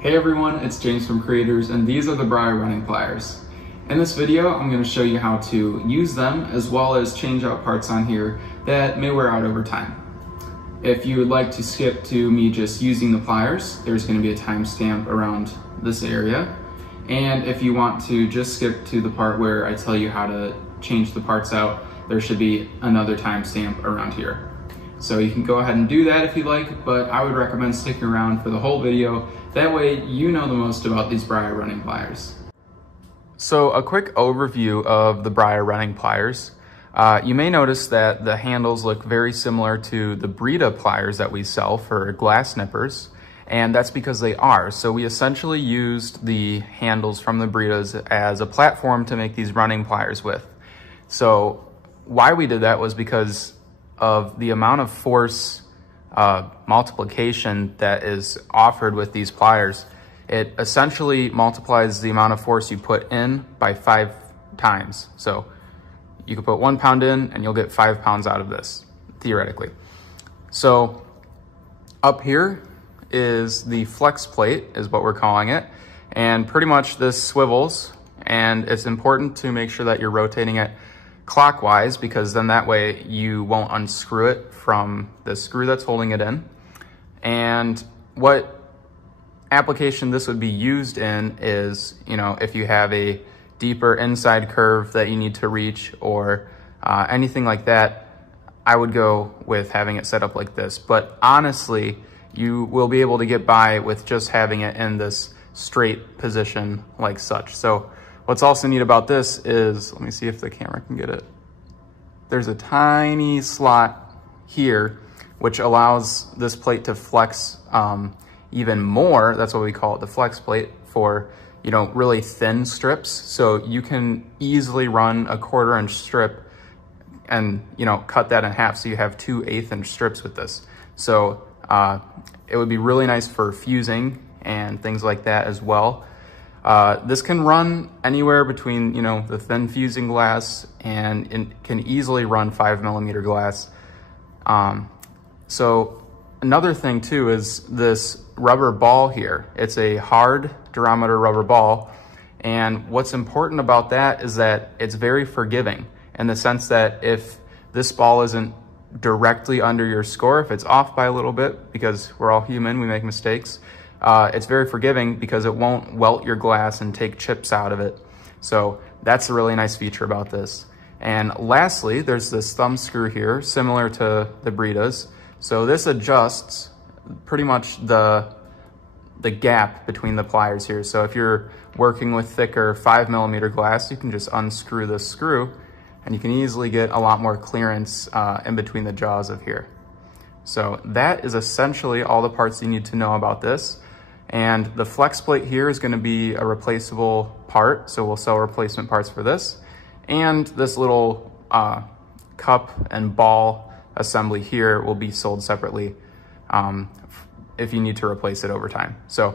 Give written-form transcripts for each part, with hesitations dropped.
Hey everyone, it's James from Creators, and these are the Brier running pliers. In this video, I'm going to show you how to use them as well as change out parts on here that may wear out over time. If you would like to skip to me just using the pliers, there's going to be a timestamp around this area. And if you want to just skip to the part where I tell you how to change the parts out, there should be another timestamp around here. So you can go ahead and do that if you like, but I would recommend sticking around for the whole video. That way you know the most about these Brier running pliers. So a quick overview of the Brier running pliers. You may notice that the handles look very similar to the Brier pliers that we sell for glass nippers, and that's because they are. So we essentially used the handles from the Briers as a platform to make these running pliers with. So why we did that was because of the amount of force multiplication that is offered with these pliers. It essentially multiplies the amount of force you put in by 5 times. So you could put 1 pound in and you'll get 5 pounds out of this, theoretically. So up here is the flex plate, is what we're calling it. And pretty much this swivels, and it's important to make sure that you're rotating it clockwise, because then that way you won't unscrew it from the screw that's holding it in. And what application this would be used in is, if you have a deeper inside curve that you need to reach or anything like that, I would go with having it set up like this. But honestly, you will be able to get by with just having it in this straight position like such. So what's also neat about this is, let me see if the camera can get it. There's a tiny slot here, which allows this plate to flex even more. That's what we call it, the flex plate, for really thin strips. So you can easily run a 1/4 inch strip and cut that in half, so you have 2 1/8 inch strips with this. So it would be really nice for fusing and things like that as well. This can run anywhere between, the thin fusing glass, and it can easily run 5mm glass. So another thing too is this rubber ball here. It's a hard durometer rubber ball. And what's important about that is that it's very forgiving, in the sense that if this ball isn't directly under your score, if it's off by a little bit, because we're all human, we make mistakes, it's very forgiving because it won't welt your glass and take chips out of it. So that's a really nice feature about this. And lastly, there's this thumb screw here, similar to the Britas. So this adjusts pretty much the gap between the pliers here. So if you're working with thicker 5mm glass, you can just unscrew this screw and you can easily get a lot more clearance in between the jaws of here. So that is essentially all the parts you need to know about this. And the flex plate here is going to be a replaceable part, so we'll sell replacement parts for this. And this little cup and ball assembly here will be sold separately if you need to replace it over time. So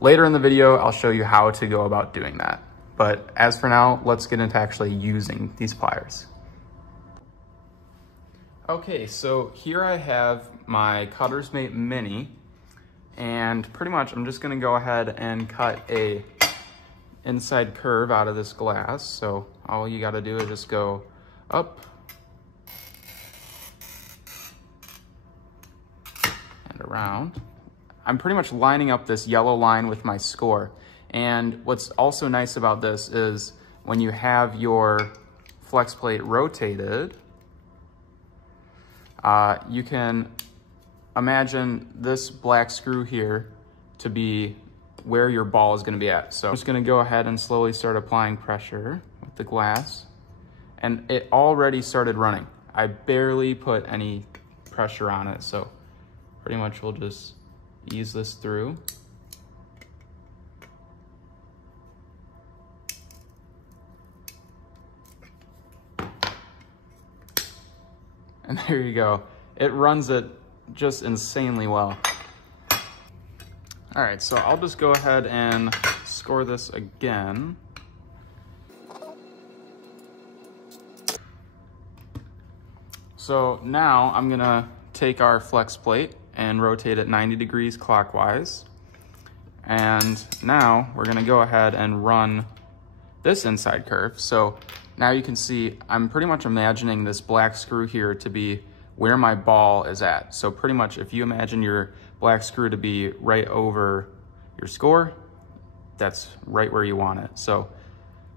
later in the video, I'll show you how to go about doing that. But as for now, let's get into actually using these pliers. Okay, so here I have my Cutter's Mate Mini, and pretty much I'm just gonna go ahead and cut a inside curve out of this glass. So all you gotta do is just go up and around. I'm pretty much lining up this yellow line with my score. And what's also nice about this is when you have your flex plate rotated, you can imagine this black screw here to be where your ball is going to be at. So I'm just going to go ahead and slowly start applying pressure with the glass. And it already started running. I barely put any pressure on it. So pretty much we'll just ease this through. And there you go. It runs it just insanely well. All right, so I'll just go ahead and score this again. So now I'm gonna take our flex plate and rotate it 90 degrees clockwise. And now we're gonna go ahead and run this inside curve. So now you can see I'm pretty much imagining this black screw here to be where my ball is at. So pretty much if you imagine your black screw to be right over your score, that's right where you want it. So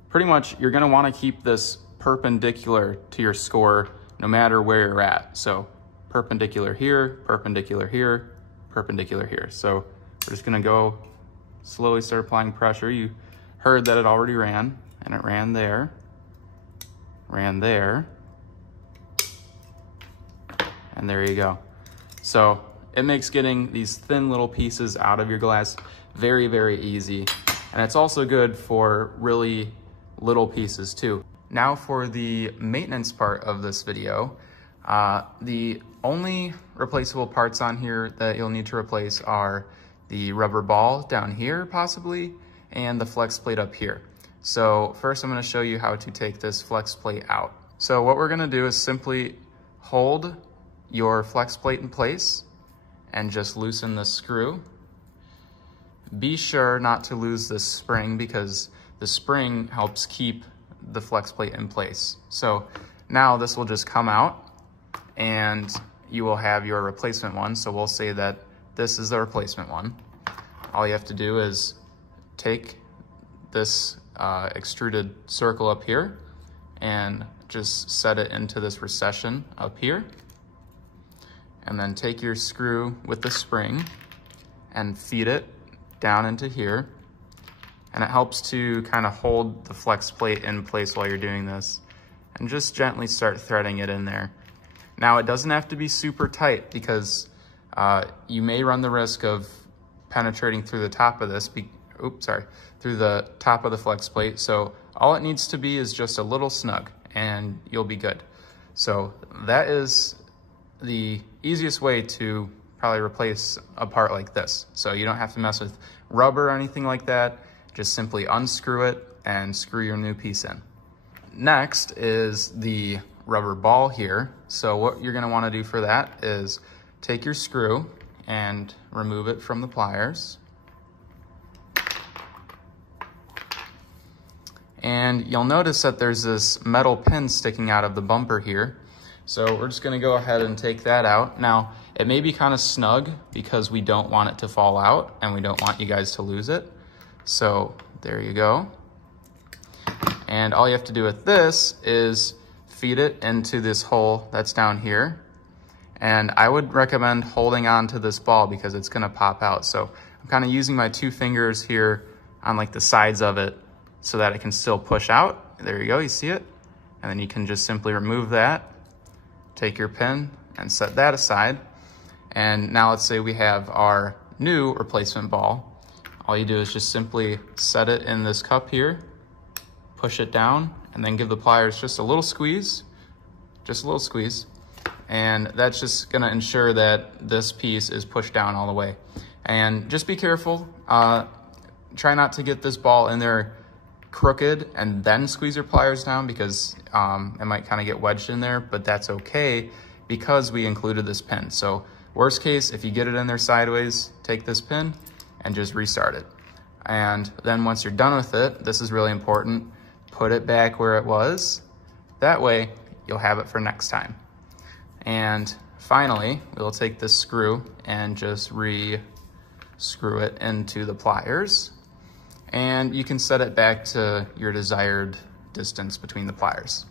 pretty much you're gonna wanna keep this perpendicular to your score no matter where you're at. So perpendicular here, perpendicular here, perpendicular here. So we're just gonna go slowly start applying pressure. You heard that it already ran, and it ran there, and there you go. So it makes getting these thin little pieces out of your glass very, very easy. And it's also good for really little pieces too. Now for the maintenance part of this video, the only replaceable parts on here that you'll need to replace are the rubber ball down here possibly, and the flex plate up here. So first I'm gonna show you how to take this flex plate out. So what we're gonna do is simply hold your flex plate in place and just loosen the screw. Be sure not to lose this spring because the spring helps keep the flex plate in place. So now this will just come out and you will have your replacement one. So we'll say that this is the replacement one. All you have to do is take this extruded circle up here and just set it into this recession up here. And then take your screw with the spring and feed it down into here. And it helps to kind of hold the flex plate in place while you're doing this. And just gently start threading it in there. Now it doesn't have to be super tight because you may run the risk of penetrating through the top of this, through the top of the flex plate. So all it needs to be is just a little snug and you'll be good. So that is the easiest way to probably replace a part like this. So you don't have to mess with rubber or anything like that. Just simply unscrew it and screw your new piece in. Next is the rubber ball here. So what you're gonna wanna do for that is take your screw and remove it from the pliers. And you'll notice that there's this metal pin sticking out of the bumper here. So we're just gonna go ahead and take that out. Now, it may be kind of snug because we don't want it to fall out and we don't want you guys to lose it. So there you go. And all you have to do with this is feed it into this hole that's down here. And I would recommend holding on to this ball because it's gonna pop out. So I'm kind of using my 2 fingers here on like the sides of it so that it can still push out. There you go, you see it? And then you can just simply remove that, take your pin and set that aside. And now let's say we have our new replacement ball. All you do is just simply set it in this cup here, push it down, and then give the pliers just a little squeeze, and that's just gonna ensure that this piece is pushed down all the way. And just be careful, try not to get this ball in there crooked and then squeeze your pliers down because it might kind of get wedged in there, but that's okay because we included this pin. So worst case, if you get it in there sideways, take this pin and just restart it. And then once you're done with it, this is really important, put it back where it was. That way you'll have it for next time. And finally, we'll take this screw and just re-screw it into the pliers. And you can set it back to your desired distance between the pliers.